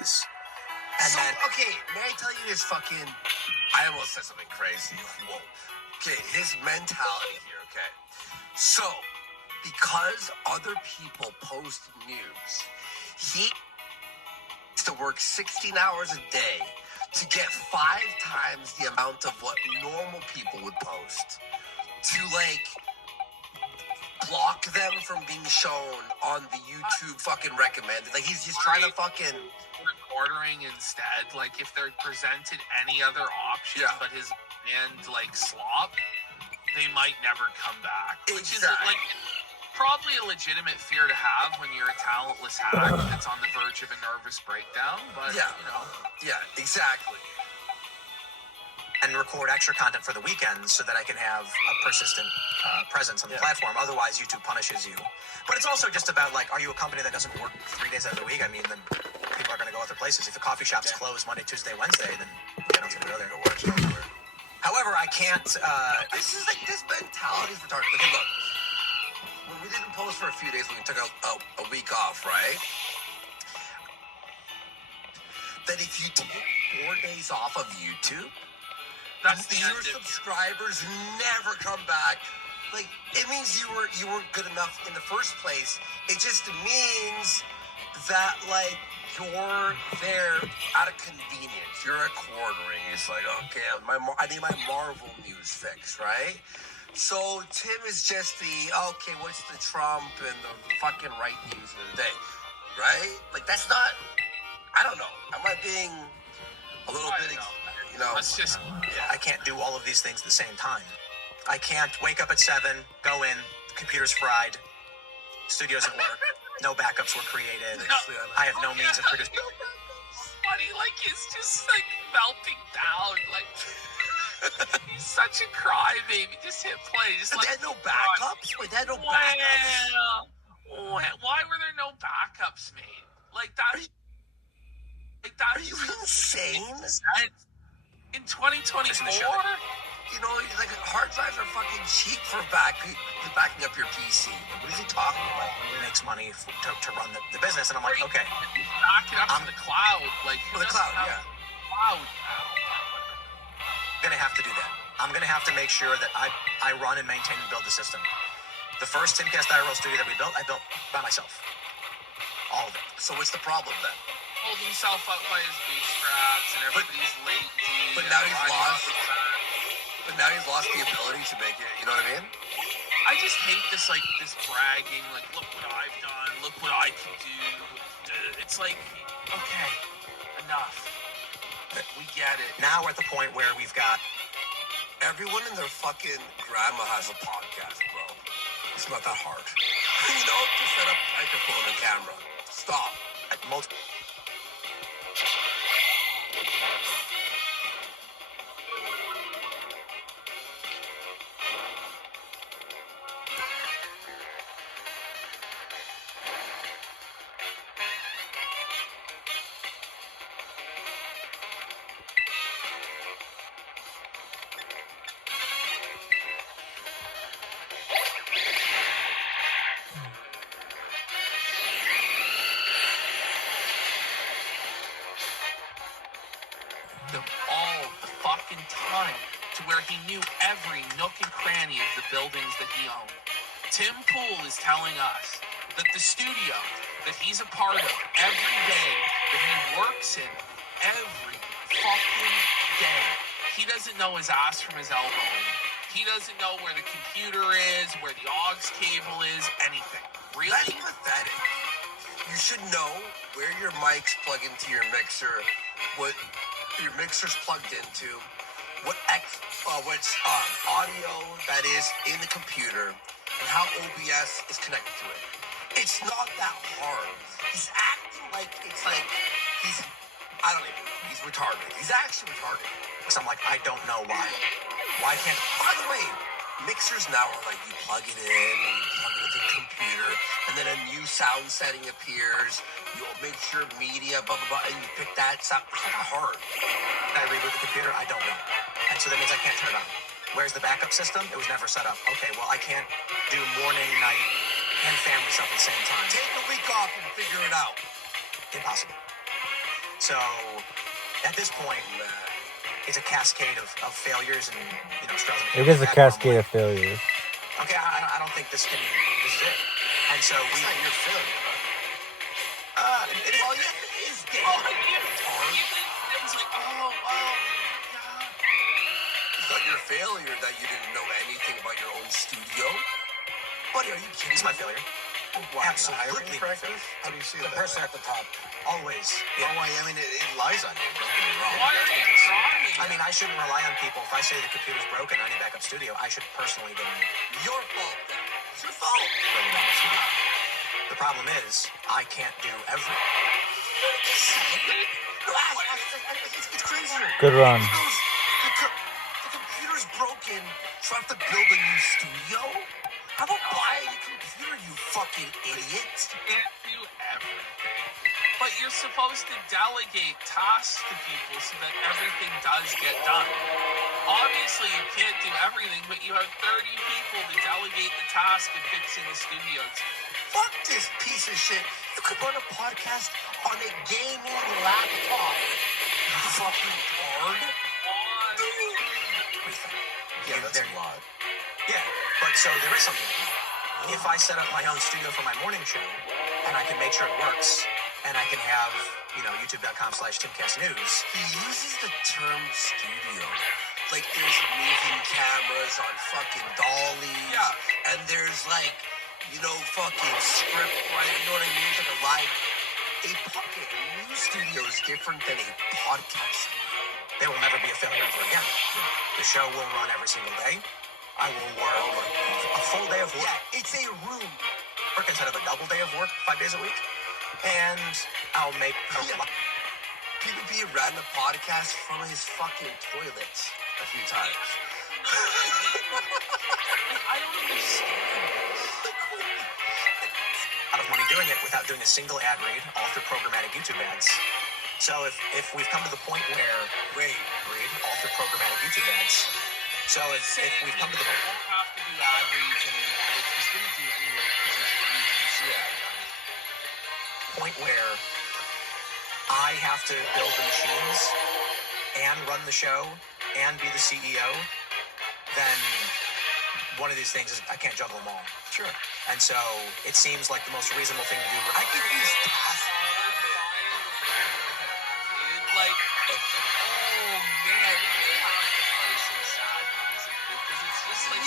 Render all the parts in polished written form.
news. And then, okay, may I tell you his fucking... I almost said something crazy. Whoa. Okay, his mentality here, okay? So, because other people post news, he needs to work 16 hours a day to get 5 times the amount of what normal people would post. To, like, block them from being shown on the YouTube fucking recommended. Like, he's just trying to fucking... ordering instead, like if they're presented any other option but his band like slop, they might never come back. Which is like probably a legitimate fear to have when you're a talentless hack that's on the verge of a nervous breakdown. But you know. Yeah, exactly. And record extra content for the weekends so that I can have a persistent presence on the platform. Otherwise, YouTube punishes you. But it's also just about, like, are you a company that doesn't work 3 days out of the week? I mean, then people are going to go other places. If the coffee shop's closed Monday, Tuesday, Wednesday, then they don't going to go there to work elsewhere. However, I can't... this is like, this mentality is retarded. Okay, look. When we didn't post for a few days, when we took a week off, right? That if you take 4 days off of YouTube... That's your subscribers never come back. Like, it means you weren't good enough in the first place. It just means that, like, you're there out of convenience. You're at quartering. It's like, okay, I need my Marvel news fix, right? So Tim is just okay, what's the Trump and the fucking right news of the day, right? Like, that's not, I don't know. Am I being a little bit... It's just, I can't do all of these things at the same time. I can't wake up at 7, go in, the computer's fried, studio doesn't work, no backups were created, I have no means of producing. Funny, like, he's just, like, melting down, like, he's such a crybaby, just hit play, just like... They had no backups? Wait, they had no backups? Why were there no backups made? Like, that... Are you insane? In 2024? You know, like, hard drives are fucking cheap for backing up your PC. What is he talking about? He makes money to run the business, and I'm like, okay. Back it up to the cloud. Like, the cloud, Cloud. I'm going to have to do that. I'm going to have to make sure that I run and maintain and build the system. The first Timcast IRL studio that we built, I built by myself. All of it. So what's the problem then? Holding himself up by his bootstraps and everybody's late. But now he's lost. But now he's lost the ability to make it. You know what I mean? I just hate this bragging. Like, look what I've done. Look what I can do. It's like, okay, enough. We get it. Now we're at the point where we've got everyone and their fucking grandma has a podcast, bro. It's not that hard. You know, to set up a microphone and camera. Stop. At multiple. Time to where he knew every nook and cranny of the buildings that he owned. Tim Pool is telling us that the studio that he's a part of every day, that he works in every fucking day, he doesn't know his ass from his elbow anymore. He doesn't know where the computer is, where the aux cable is, anything. Really? That's pathetic. You should know where your mics plug into your mixer, what your mixer's plugged into, what's audio that is in the computer, and how OBS is connected to it. It's not that hard. He's acting like it's like he's retarded. He's actually retarded. So I'm like, I don't know why. Why can't... By the way, mixers now are like, you plug it in, and you plug it into the computer, and then a new sound setting appears, you make sure media, blah, blah, blah, and you pick that sound. It's not hard. I reboot the computer, I don't know. And so that means I can't turn it on. Where's the backup system? It was never set up. Okay, well, I can't do morning, night, and family stuff at the same time. Take a week off and figure it out. Impossible. so at this point, it's a cascade of failures and struggles. It is a cascade of failures. Okay, I don't think this is it. And so It's not your failure. it is. Well, yeah, it is. It's like, oh, well, It's not your failure that you didn't know anything about your own studio. Buddy, are you kidding? It's my failure. Why, Absolutely. hiring practice? How do you see The that? person at the top, always. Yeah. Oh, I mean, it lies on you. Don't get me wrong. why are you trying? I mean, I shouldn't rely on people. If I say the computer's broken, I need backup studio. I should personally go and Your fault, then. It's your fault. bring it back studio. The problem is, I can't do everything. It's crazier. Good run. He goes, the computer's broken, so I have to build a new studio? How about buy a new computer, you fucking idiot? Can't do everything. But you're supposed to delegate tasks to people so that everything does get done. Obviously, you can't do everything, but you have 30 people to delegate the task of fixing the studio to. Fuck this piece of shit. You could run a podcast on a gaming laptop. You fucking tard. Yeah, that's a lot. Yeah, but so there is something. If I set up my own studio for my morning show, and I can make sure it works, and I can have, youtube.com/TimCastNews. He uses the term studio. Like there's moving cameras on fucking dollies. Yeah. And there's like, fucking script, right? You know what I mean? It's like a live. A fucking news studio is different than a podcast. They will never be a failure ever again. The show will run every single day. I will work a full day of work. Yeah, it's a room. Instead of a double day of work, 5 days a week. And I'll make PvP ran the podcast from his fucking toilet a few times. I don't understand this. out of money doing it without doing a single ad read, all through programmatic YouTube ads. So if we've come to the point where all through programmatic YouTube ads. So if we've come to the won't have to do ad reads anymore, which he's going to do anyway because he's point where I have to build the machines and run the show and be the CEO, then one of these things is I can't juggle them all. Sure. And so it seems like the most reasonable thing to do. I could use task. like, oh man, we may have to play some sad music because it's just like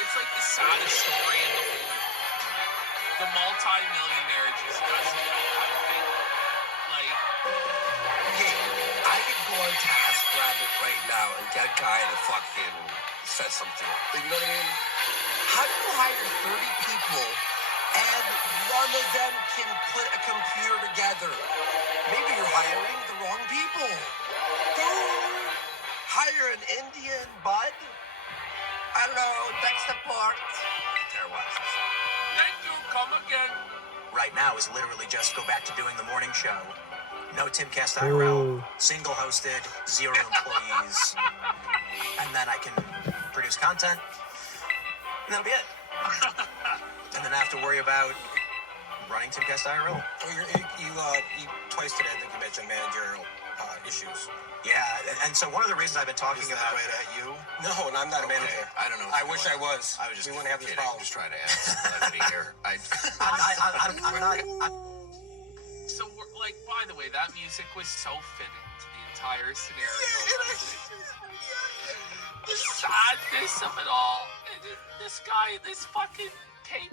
it's like the saddest story in the whole. The multi-millionaire just doesn't know how to think. Like, Okay, I could go on TaskRabbit right now and get a guy to fucking set something up. You know what I mean? How do you hire 30 people and none of them can put a computer together? Maybe you're hiring the wrong people. Dude, hire an Indian bud? I don't know, tech support. Terrible access. thank you, come again. Right now is literally just go back to doing the morning show. No Timcast Ooh. IRL, single hosted, 0 employees. And then I can produce content. And that'll be it. And then I have to worry about running Timcast IRL. You twice today, I think you mentioned managerial issues. Yeah, and so one of the reasons I've been talking Is that about right at you? No, and I'm not a manager. I don't know. I wish I was. I was just we wouldn't have this kidding. problem. Just trying to add some levity here. I'm not. So, like, by the way, that music was so fitting to the entire scenario. The sadness of it all. This guy, this fucking tape